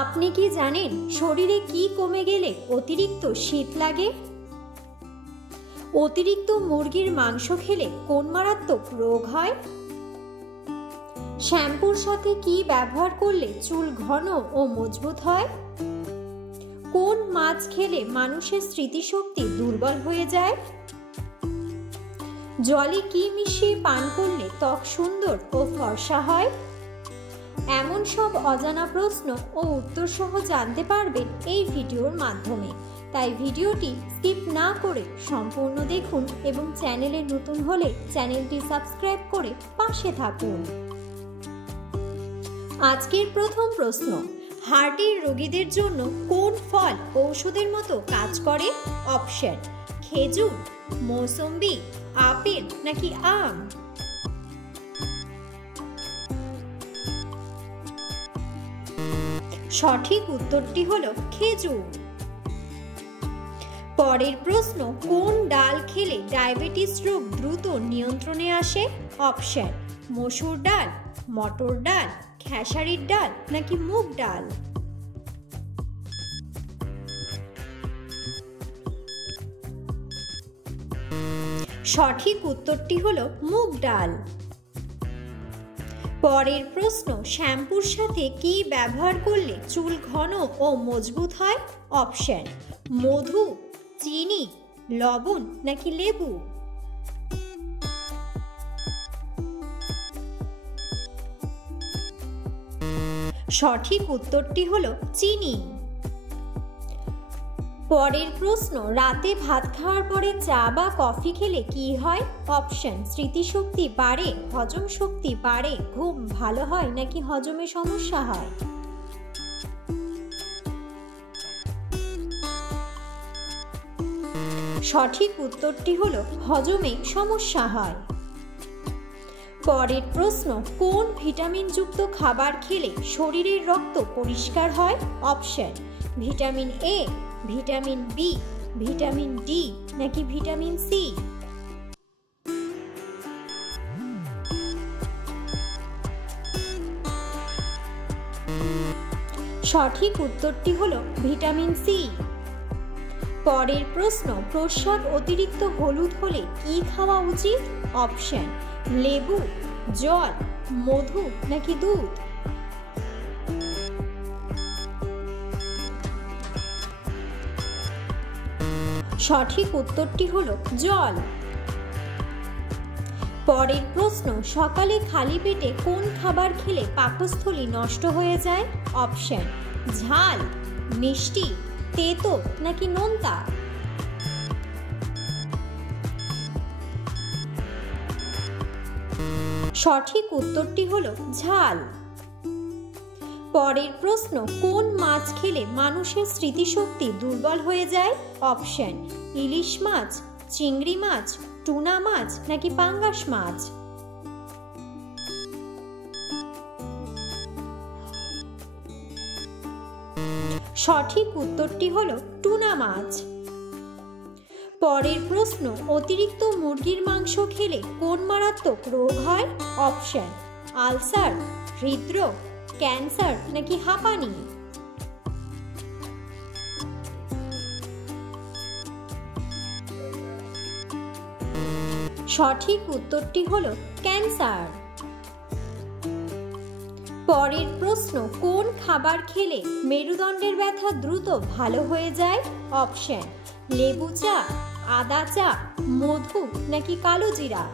আপনি কি জানেন শরীরে কি কমে গেলে অতিরিক্ত শীত লাগে? অতিরিক্ত মুরগির মাংস খেলে কোন মারাত্মক রোগ হয়? শ্যাম্পুর সাথে কি ব্যবহার করলে চুল ঘন ও মজবুত হয়? কোন মাছ খেলে মানুষের স্মৃতিশক্তি দুর্বল হয়ে যায়? জলে কি মিশিয়ে পান করলে ত্বক সুন্দর ও ফর্সা হয়? এমন সব অজানা প্রশ্ন ও উত্তর সহ জানতে পারবেন এই ভিডিওর মাধ্যমে। তাই ভিডিওটি স্কিপ না করে সম্পূর্ণ দেখুন এবং চ্যানেলে নতুন হলে চ্যানেলটি সাবস্ক্রাইব করে পাশে থাকুন। আজকের প্রথম প্রশ্ন, হার্টের রোগীদের জন্য কোন ফল ঔষধের মতো কাজ করে? অপশন: খেজুর, মৌসুম্বি, আপেল নাকি আম? সঠিক উত্তরটি হলো খেজুর। পরের প্রশ্ন, কোন ডাল খেলে ডায়াবেটিস রোগ দ্রুত নিয়ন্ত্রণে আসে? অপশন: মসুর ডাল, মটর ডাল, খেসারির ডাল নাকি মুগ ডাল? সঠিক উত্তরটি হলো মুগ ডাল। পরের প্রশ্ন, শ্যাম্পুর সাথে কি ব্যবহার করলে চুল ঘন ও মজবুত হয়? অপশন: মধু, চিনি, লবণ নাকি লেবু? সঠিক উত্তরটি হলো চিনি। পরের প্রশ্ন, রাতে ভাত খাওয়ার পরে চা বা কফি খেলে কি হয়? অপশন: স্মৃতিশক্তি বাড়ে, হজম শক্তি বাড়ে, ঘুম ভালো হয় নাকি হজমে সমস্যা হয়? সঠিক উত্তরটি হলো হজমে সমস্যা হয়। পরের প্রশ্ন, কোন ভিটামিনযুক্ত খাবার খেলে শরীরের রক্ত পরিষ্কার হয়? Option: vitamin A, vitamin B, vitamin D নাকি ভিটামিন সি? সঠিক উত্তরটি হলো ভিটামিন সি। পরের প্রশ্ন, প্রস্রাব অতিরিক্ত হলুদ হলে কি খাওয়া উচিত? অপশন: লেবু, জল, মধু নাকি দুধ? সঠিক উত্তরটি হলো জল। পরের প্রশ্ন, সকালে খালি পেটে কোন খাবার খেলে পাকস্থলী নষ্ট হয়ে যায়? অপশন: ঝাল, মিষ্টি, তেতো নাকি নোনতা? সঠিক উত্তরটি হলো ঝাল। পরের প্রশ্ন, কোন মাছ খেলে মানুষের স্মৃতিশক্তি দুর্বল হয়ে যায়? অপশন: ইলিশ মাছ, চিংড়ি মাছ, টুনা মাছ নাকি পাঙ্গাস মাছ? সঠিক উত্তরটি হলো টুনা মাছ। পরের প্রশ্ন, অতিরিক্ত মুরগির মাংস খেলে কোন মারাত্মক রোগ হয়? অপশন: আলসার, হৃদরোগ, ক্যান্সার নাকি হাঁপানি? সঠিক উত্তরটি হলো ক্যান্সার। পরের প্রশ্ন, কোন খাবার খেলে মেরুদণ্ডের ব্যথা দ্রুত ভালো হয়ে যায়? অপশন: লেবু চা, আদা চা, মধু নাকি কালো জিরা?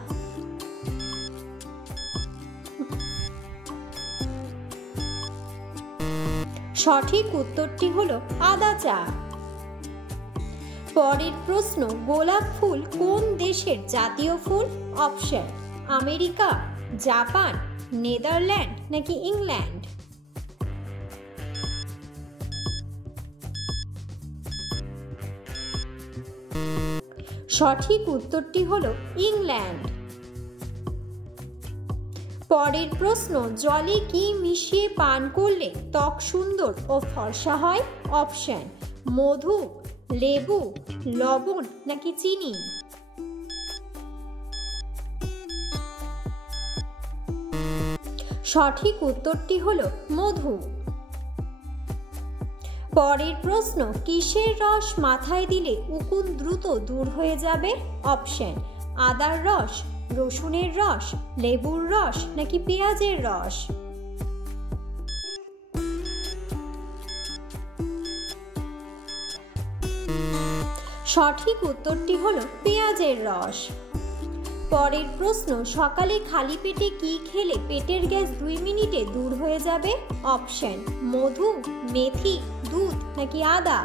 সঠিক উত্তরটি হলো আদা চা। পরের প্রশ্ন, গোলাপ ফুল কোন দেশের জাতীয় ফুল? অপশন: আমেরিকা, জাপান, নেদারল্যান্ড নাকি ইংল্যান্ড? সঠিক উত্তরটি হলো ইংল্যান্ড। পরের প্রশ্ন, জলে কি মিশিয়ে পান করলে ত্বক সুন্দর ও ফর্সা হয়? অপশন: মধু, লেবু, লবণ নাকি চিনি? সঠিক উত্তরটি হলো মধু। পরের প্রশ্ন, কিসের রস মাথায় দিলে উকুন দ্রুত দূর হয়ে যাবে? অপশন, আদার রস, রসুনের রস, লেবুর রস নাকি পেঁয়াজের রস? সঠিক উত্তরটি হলো পেঁয়াজের রস। পরের প্রশ্ন, সকালে খালি পেটে কি খেলে পেটের গ্যাস 2 মিনিটে দূর হয়ে যাবে? অপশন, মধু, মেথি, দুধ নাকি আদা?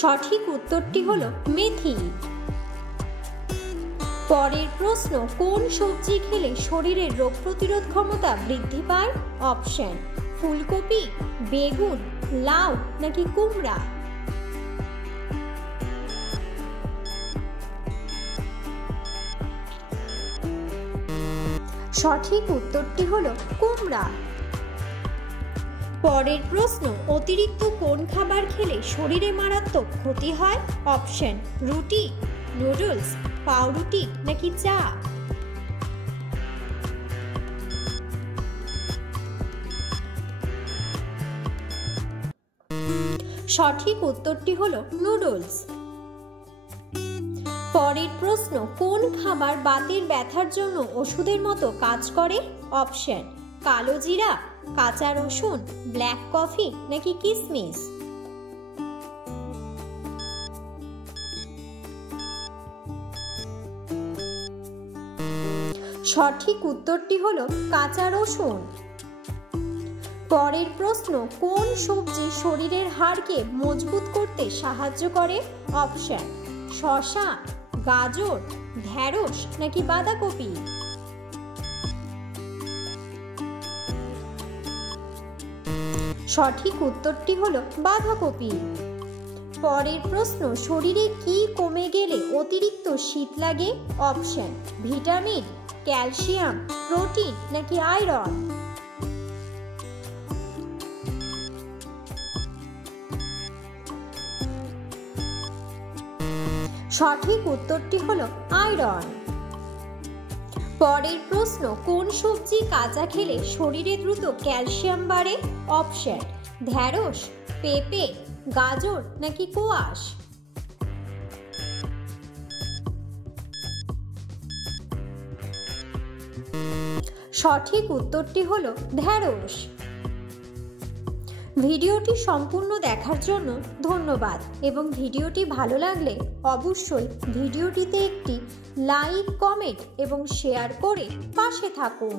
সঠিক উত্তরটি হলো মেথি। পরের প্রশ্ন, কোন সবজি খেলে শরীরের রোগ প্রতিরোধ ক্ষমতা বৃদ্ধি পায়? অপশন, ফুলকপি, বেগুন, লাউ নাকি কুমড়া? সঠিক উত্তরটি হলো কুমড়া। পরের প্রশ্ন, অতিরিক্ত কোন খাবার খেলে শরীরে মারাত্মক ক্ষতি হয়? অপশন, রুটি, নুডলস, পাউরুটি নাকি চা? সঠিক উত্তরটি হলো নুডলস। পরের প্রশ্ন, কোন খাবার বাতের ব্যথার জন্য ওষুধের মতো কাজ করে? অপশন, কালো জিরা, কাঁচা রসুন, ব্ল্যাক কফি নাকি কিশমিশ? সঠিক উত্তরটি হলো কাঁচা রসুন। পরের প্রশ্ন, কোন সবজি শরীরের হাড়কে মজবুত করতে সাহায্য করে? অপশন, শসা, গাজর, ঢেঁড়স নাকি বাঁধাকপি? সঠিক উত্তরটি হলো বাঁধাকপি। পরের প্রশ্ন, শরীরে কি কমে গেলে অতিরিক্ত শীত লাগে? অপশন, ভিটামিন, ক্যালসিয়াম, প্রোটিন নাকি আয়রন? সঠিক উত্তরটি হলো আয়রন। পরের প্রশ্ন, কোন সবজি কাঁচা খেলে শরীরে দ্রুত ক্যালসিয়াম বাড়ে? অপশন, ঢেঁড়স, পেঁপে, গাজর নাকি কোয়াশ? সঠিক উত্তরটি হলো ঢেঁড়স। ভিডিওটি সম্পূর্ণ দেখার জন্য ধন্যবাদ এবং ভিডিওটি ভালো লাগলে অবশ্যই ভিডিওটিতে একটি লাইক, কমেন্ট এবং শেয়ার করে পাশে থাকুন।